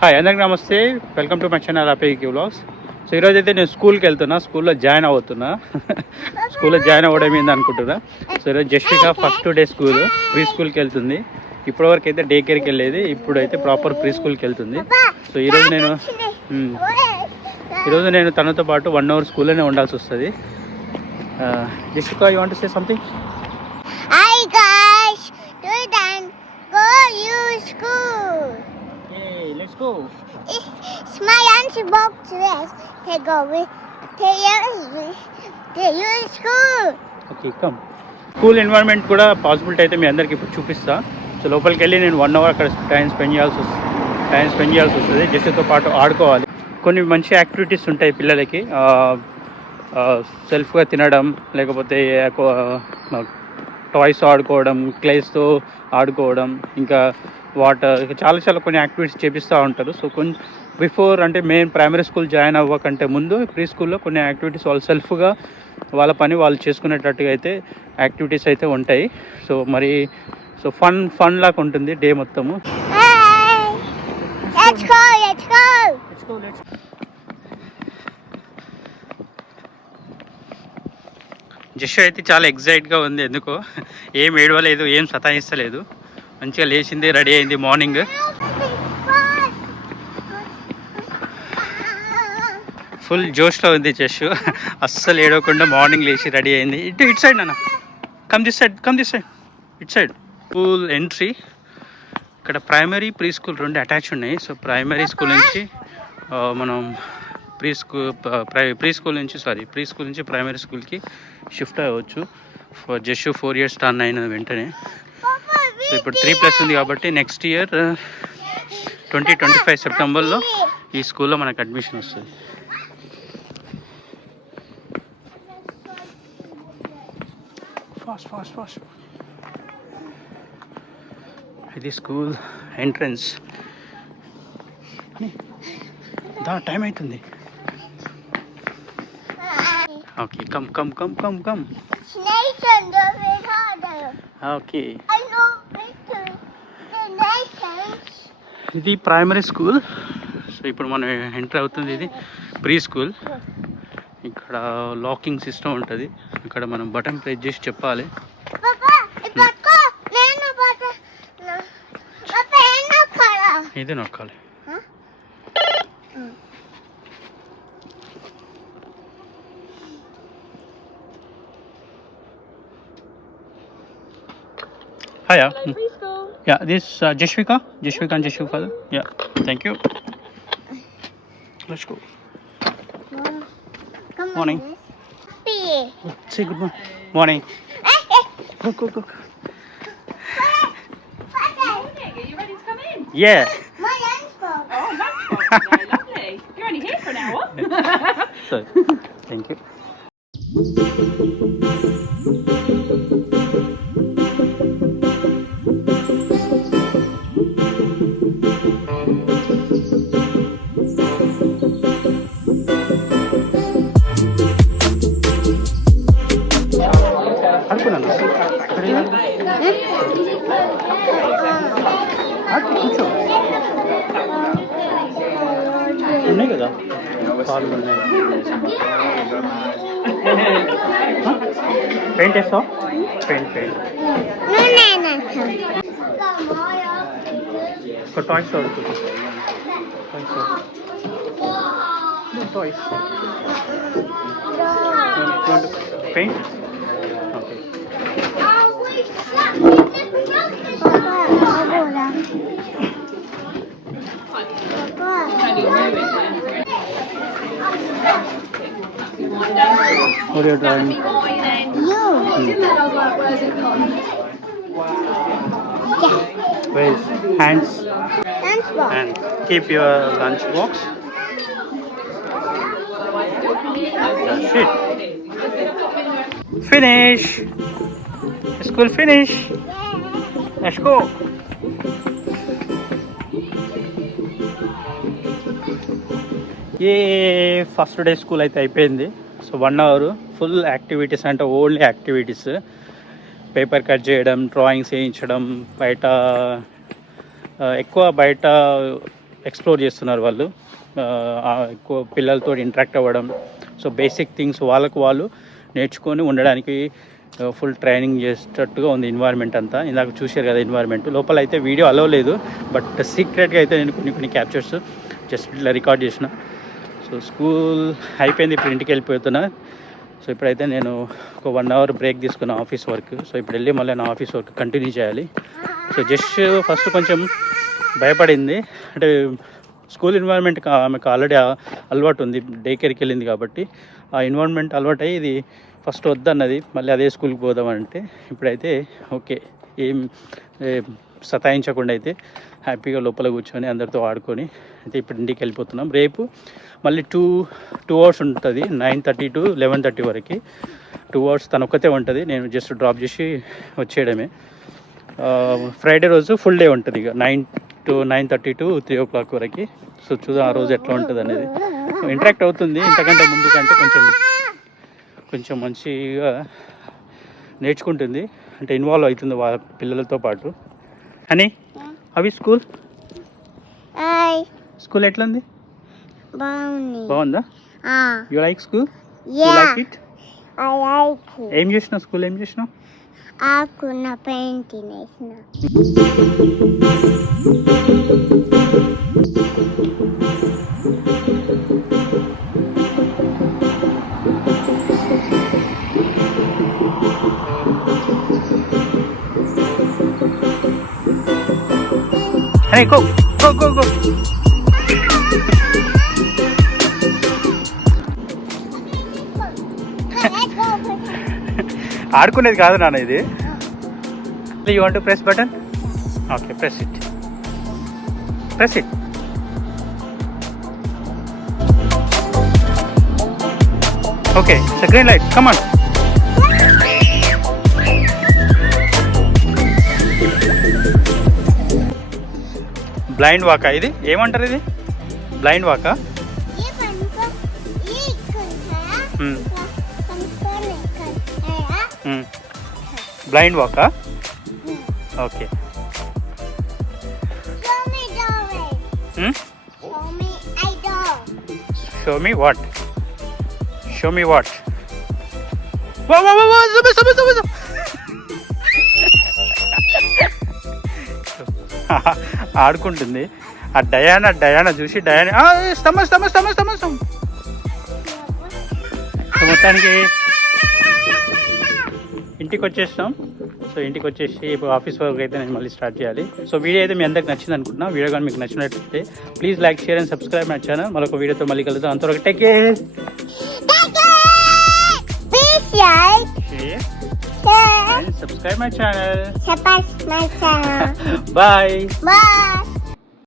హాయ్ అందరికి నమస్తే, welcome to my channel APK vlogs. So ఈరోజు అయితే నేను స్కూల్కి వెళ్తున్నా, స్కూల్లో జాయిన్ అవుతున్నా. స్కూల్లో జాయిన్ అవ్వడం ఏంది అనుకుంటున్నా. సో ఈరోజు Jasvika first day school, pre స్కూల్కి వెళ్తుంది. ఇప్పటివరకు అయితే డే కేర్కి వెళ్ళేది, ఇప్పుడు అయితే ప్రాపర్ ప్రీ స్కూల్కి వెళ్తుంది. సో ఈరోజు నేను తనతో పాటు 1 hour స్కూల్లోనే ఉండాల్సి వస్తుంది. Jasvika, you want to say something? Hi guys, today go use school. Hey, let's go. It's my lunch box dress. They go with they use school. Okay, come. School environment కూడా పాసిబిలిటీ అయితే మీ అందరికి ఇప్పుడు చూపిస్తా. సో లోపలికి వెళ్ళి నేను 1 hour అక్కడ టైం స్పెండ్ చేయాల్సి వస్తుంది. జస్ట్తో పాటు ఆడుకోవాలి. కొన్ని మంచి యాక్టివిటీస్ ఉంటాయి పిల్లలకి, సెల్ఫ్గా తినడం, లేకపోతే టాయ్స్ ఆడుకోవడం, క్లేస్తో ఆడుకోవడం, ఇంకా వాటర్, చాలా కొన్ని యాక్టివిటీస్ చేపిస్తూ ఉంటారు. సో బిఫోర్ అంటే మెయిన్ ప్రైమరీ స్కూల్ జాయిన్ అవ్వకంటే ముందు ప్రీ స్కూల్లో కొన్ని యాక్టివిటీస్ వాళ్ళు సెల్ఫ్గా వాళ్ళ పని వాళ్ళు చేసుకునేటట్టుగా అయితే యాక్టివిటీస్ అయితే ఉంటాయి. సో ఫన్ లాగా ఉంటుంది డే మొత్తము. Let's go. జస్ట్ అయితే చాలా ఎగ్జైట్గా ఉంది. ఎందుకో ఏం ఏడవలేదు, ఏం సతాయిస్తలేదు, మంచిగా లేచింది, రెడీ అయింది మార్నింగ్. ఫుల్ జోష్లో ఉంది జస్ట్, అస్సలు ఏడవకుండా మార్నింగ్ లేచి రెడీ అయింది. ఇటు సైడ్ నాన్న, కమ్ దిస్ సైడ్ ఇటు సైడ్. School entry. ఇక్కడ ప్రైమరీ ప్రీ స్కూల్ 2 అటాచ్ ఉన్నాయి. సో ప్రైమరీ స్కూల్ నుంచి మనం ప్రీ స్కూల్ నుంచి ప్రైమరీ స్కూల్కి షిఫ్ట్ అవ్వచ్చు. జస్ట్ 4 years టర్న్ అయిన వెంటనే. సో ఇప్పుడు 3+ ఉంది కాబట్టి నెక్స్ట్ ఇయర్ 2025 సెప్టెంబర్లో ఈ స్కూల్లో మనకు అడ్మిషన్ వస్తుంది. ఫాస్ట్. ఇది స్కూల్ ఎంట్రన్స్. టైం అవుతుంది. Okay, come. ఓకే, ఇది ప్రైమరీ స్కూల్. సో ఇప్పుడు మనం ఎంటర్ అవుతుంది. ఇది ప్రీ స్కూల్. ఇక్కడ లాకింగ్ సిస్టమ్ ఉంటుంది. ఇక్కడ మనం బటన్ ప్రెస్ చేసి చెప్పాలి. ఇది నొక్కాలి. Hiya. Yeah, this Jashvika and Jashvika father. Yeah, thank you. Let's go. Come Morning. Say good morning. Go. Are you ready to come in? Yeah. My lunch box. Oh, lunchbox. Yeah, lovely. You're only here for an hour. So, thank you. కూర్చో, ఉన్నాయి కదా పాలు ఉన్నాయి. పెయింట్ వేస్తావు? పెయింట్ ఒక టాయ్స్ ఆడుతుంది. Toys paint. Okay, what are you drawing? Where's hands? And keep your lunch box. That's it. Finish. School finish. Let's go. First day school అయితే అయిపోయింది. సో 1 hour ఫుల్ యాక్టివిటీస్, అంటే ఓన్లీ యాక్టివిటీస్. పేపర్ కట్ చేయడం, డ్రాయింగ్స్ వేయించడం, బయట ఎక్కువ బయట ఎక్స్ప్లోర్ చేస్తున్నారు వాళ్ళు, ఎక్కువ పిల్లలతో ఇంటరాక్ట్ అవ్వడం. సో బేసిక్ థింగ్స్ వాళ్ళకు వాళ్ళు నేర్చుకొని ఉండడానికి ఫుల్ ట్రైనింగ్ చేసేటట్టుగా ఉంది ఎన్వైర్న్మెంట్ అంతా. ఇందాక చూశారు కదా ఎన్వైర్న్మెంట్. లోపల అయితే వీడియో అలో లేదు, బట్ సీక్రెట్గా అయితే నేను కొన్ని క్యాప్చర్స్ జస్ట్ ఇట్లా రికార్డ్ చేసిన. సో స్కూల్ అయిపోయింది, ఇప్పుడు ఇంటికి వెళ్ళిపోతున్నా. సో ఇప్పుడైతే నేను ఒక 1 hour బ్రేక్ తీసుకున్నా ఆఫీస్ వర్క్. సో ఇప్పుడు వెళ్ళి మళ్ళీ నా ఆఫీస్ వర్క్ కంటిన్యూ చేయాలి. సో జస్ట్ ఫస్ట్ కొంచెం భయపడింది, అంటే స్కూల్ ఎన్వైర్న్మెంట్ ఆమెకు ఆల్రెడీ అలవాటు ఉంది, డే కేర్కి వెళ్ళింది కాబట్టి ఆ ఎన్వైర్న్మెంట్ అలవాటు అయ్యి ఇది ఫస్ట్ వద్దన్నది, మళ్ళీ అదే స్కూల్కి పోదామంటే ఇప్పుడైతే ఓకే, ఏం సతాయించకుండా అయితే హ్యాపీగా లోపల కూర్చొని అందరితో ఆడుకొని అయితే ఇప్పుడు ఇంటికి వెళ్ళిపోతున్నాం. రేపు మళ్ళీ 2 hours ఉంటుంది, 9:30 to 11:30 వరకు. 2 hours తను ఒక్కతే ఉంటుంది, నేను జస్ట్ డ్రాప్ చేసి వచ్చేయడమే. ఫ్రైడే రోజు ఫుల్ డే ఉంటుంది, ఇక 9:30 to 3 o'clock వరకు. సో చూద్దాం ఆ రోజు ఎట్లా ఉంటుంది అనేది. ఇంటరాక్ట్ అవుతుంది, ఇంతకంటే ముందు కంటే కొంచెం మంచిగా నేర్చుకుంటుంది, అంటే ఇన్వాల్వ్ అవుతుంది వాళ్ళ పిల్లలతో పాటు. అని అవి స్కూల్ ఎట్లా ఉంది? బాగుందా? You like school? You like it? ఏం చేసినావు స్కూల్, ఏం చేసినావు? ఆకున్న పెయింటింగ్ వేసిన. Hey, go. ఆడుకునేది కాదు నాన్న ఇది. You want to press button? Okay, press it. Okay, it's a green light, come on. Blind Vaka ఇది? ఏమంటారు ఇది? బ్లైండ్ వాకా? బ్లైండ్ Vaka? Okay. Show me what? ఆడుకుంటుంది. ఆ డయానా చూసి స్తంభం. మొత్తానికి ఇంటికి వచ్చేస్తాం. సో ఇంటికి వచ్చేసి ఇప్పుడు ఆఫీస్ వర్క్ అయితే నేను మళ్ళీ స్టార్ట్ చేయాలి. సో వీడియో అయితే మీ అందరికి నచ్చింది అనుకుంటున్నా. వీడియో కానీ మీకు నచ్చినట్లయితే please like, share and subscribe my channel. మరొక వీడియోతో మళ్ళీ కలుద్దాం. అంతవరకు take care. Subscribe my channel. Bye. Bye. Bye.